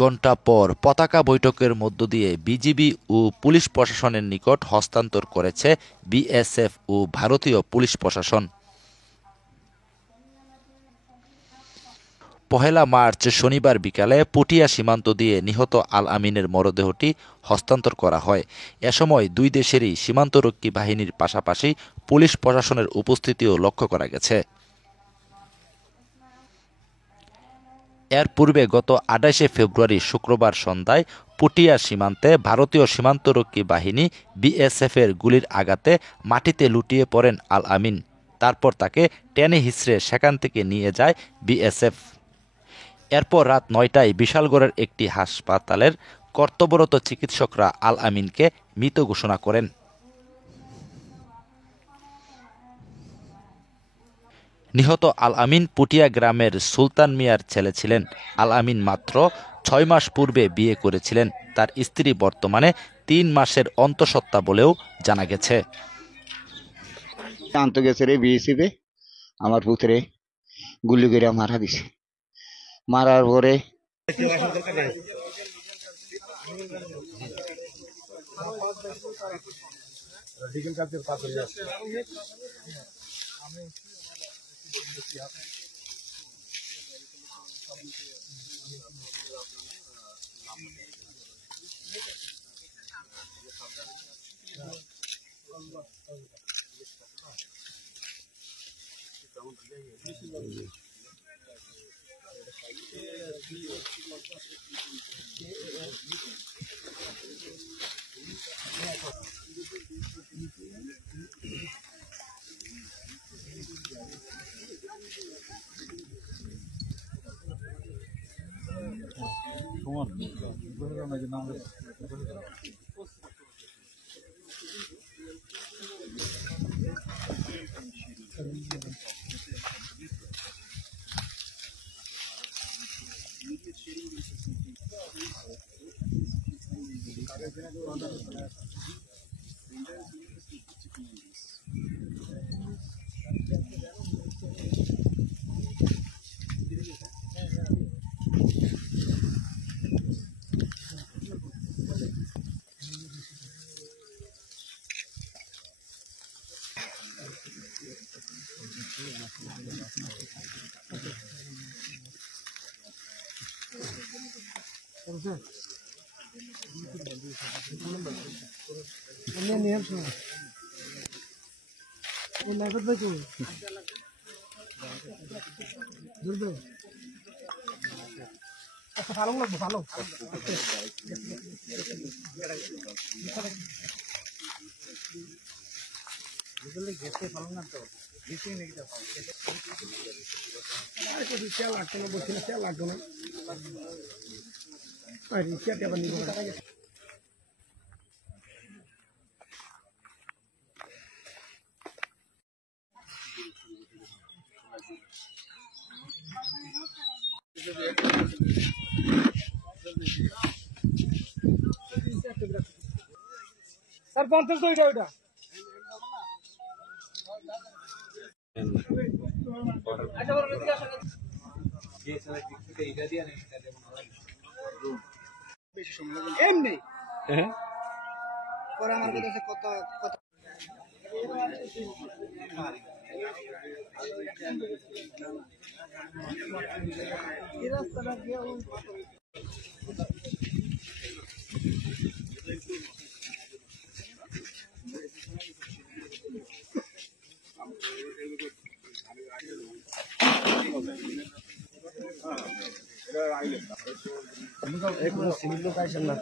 ঘণ্টা পর পতাকা বৈঠকের মধ্য দিয়ে বিজিবি ও পুলিশ প্রশাসনের নিকট হস্তান্তর করেছে বিএসএফ ও ভারতীয় পুলিশ প্রশাসন। পহেলা মার্চ শনিবার বিকালে পুটিয়া সীমান্ত দিয়ে নিহত আল আমিনের মরদেহটি হস্তান্তর করা হয়। এ সময় দুই দেশেরই সীমান্তরক্ষী বাহিনীর পাশাপাশি পুলিশ প্রশাসনের উপস্থিতিও লক্ষ্য করা গেছে। এর পূর্বে গত ২৮শে ফেব্রুয়ারি শুক্রবার সন্ধ্যায় পুটিয়া সীমান্তে ভারতীয় সীমান্তরক্ষী বাহিনী বিএসএফের গুলির আঘাতে মাটিতে লুটিয়ে পড়েন আল আমিন। তারপর তাকে টেনে হিঁচড়ে সেখান থেকে নিয়ে যায় বিএসএফ। এরপর রাত ৯টায় বিশালগড়ের একটি হাসপাতালের কর্তব্যরত চিকিৎসকরা আল আমিনকে মৃত ঘোষণা করেন। নিহত আল আমিন পুটিয়া গ্রামের সুলতান মিয়ার ছেলে ছিলেন। আল আমিন মাত্র ৬ মাস পূর্বে বিয়ে করেছিলেন। তার স্ত্রী বর্তমানে ৩ মাসের অন্তঃসত্ত্বা বলেও জানা গেছে। আনতে গেছে রে বিএসএফে, আমার পুত্রে গুলি করে মারা দিছে। মারার পরে ভালো গেছে ভালো না তো গেছে নাকি তেল লাগতো না, বলছি না তেল লাগতো না। স্যার 50 তো ওইটা এমনি পরে আমার কাছে কত সিভিল লোক আইসেন না।